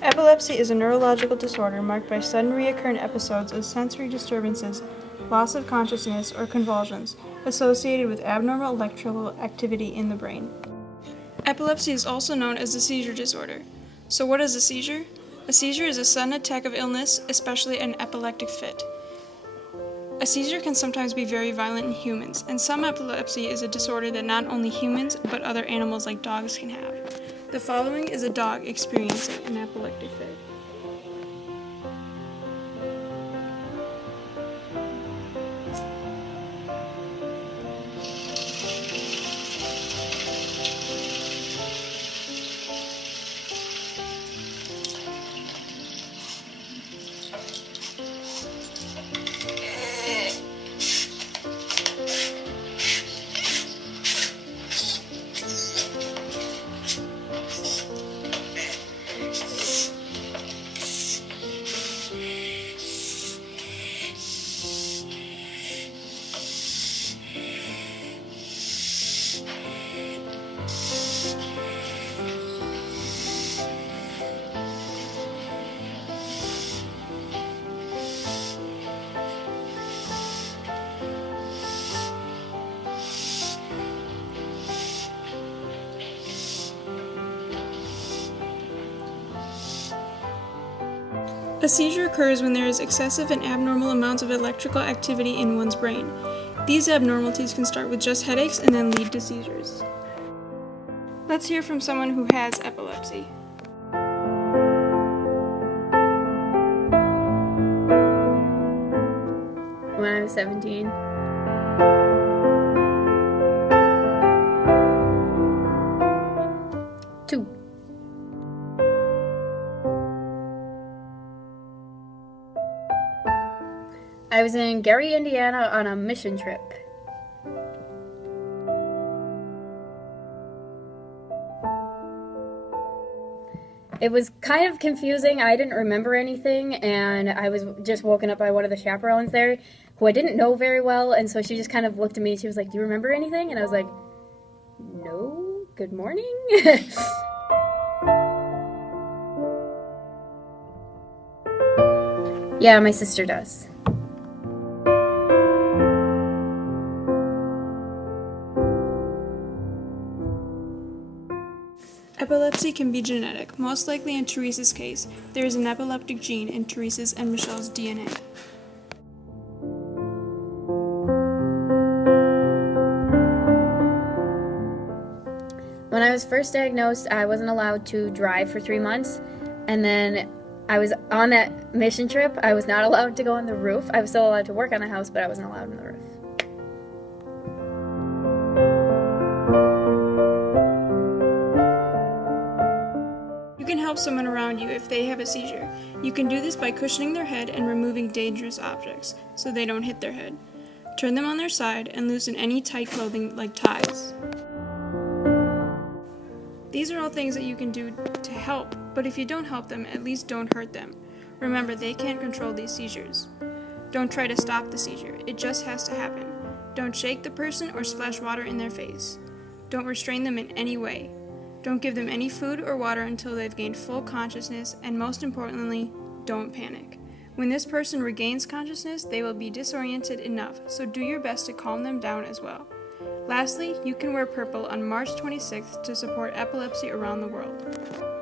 Epilepsy is a neurological disorder marked by sudden recurrent episodes of sensory disturbances, loss of consciousness, or convulsions associated with abnormal electrical activity in the brain. Epilepsy is also known as a seizure disorder. So what is a seizure? A seizure is a sudden attack of illness, especially an epileptic fit. A seizure can sometimes be very violent in humans, and some epilepsy is a disorder that not only humans but other animals like dogs can have. The following is a dog experiencing an epileptic fit. A seizure occurs when there is excessive and abnormal amounts of electrical activity in one's brain. These abnormalities can start with just headaches and then lead to seizures. Let's hear from someone who has epilepsy. When I was 17. Two. I was in Gary, Indiana on a mission trip. It was kind of confusing. I didn't remember anything, and I was just woken up by one of the chaperones there, who I didn't know very well, and so she just kind of looked at me. She was like, "Do you remember anything?" And I was like, "No, good morning." Yeah, my sister does. Epilepsy can be genetic. Most likely in Teresa's case, there is an epileptic gene in Teresa's and Michelle's DNA. When I was first diagnosed, I wasn't allowed to drive for 3 months, and then I was on that mission trip. I was not allowed to go on the roof. I was still allowed to work on the house, but I wasn't allowed on the roof. You can help someone around you if they have a seizure. You can do this by cushioning their head and removing dangerous objects so they don't hit their head. Turn them on their side and loosen any tight clothing like ties. These are all things that you can do to help, but if you don't help them, at least don't hurt them. Remember, they can't control these seizures. Don't try to stop the seizure. It just has to happen. Don't shake the person or splash water in their face. Don't restrain them in any way. Don't give them any food or water until they've gained full consciousness, and most importantly, don't panic. When this person regains consciousness, they will be disoriented enough, so do your best to calm them down as well. Lastly, you can wear purple on March 26th to support epilepsy around the world.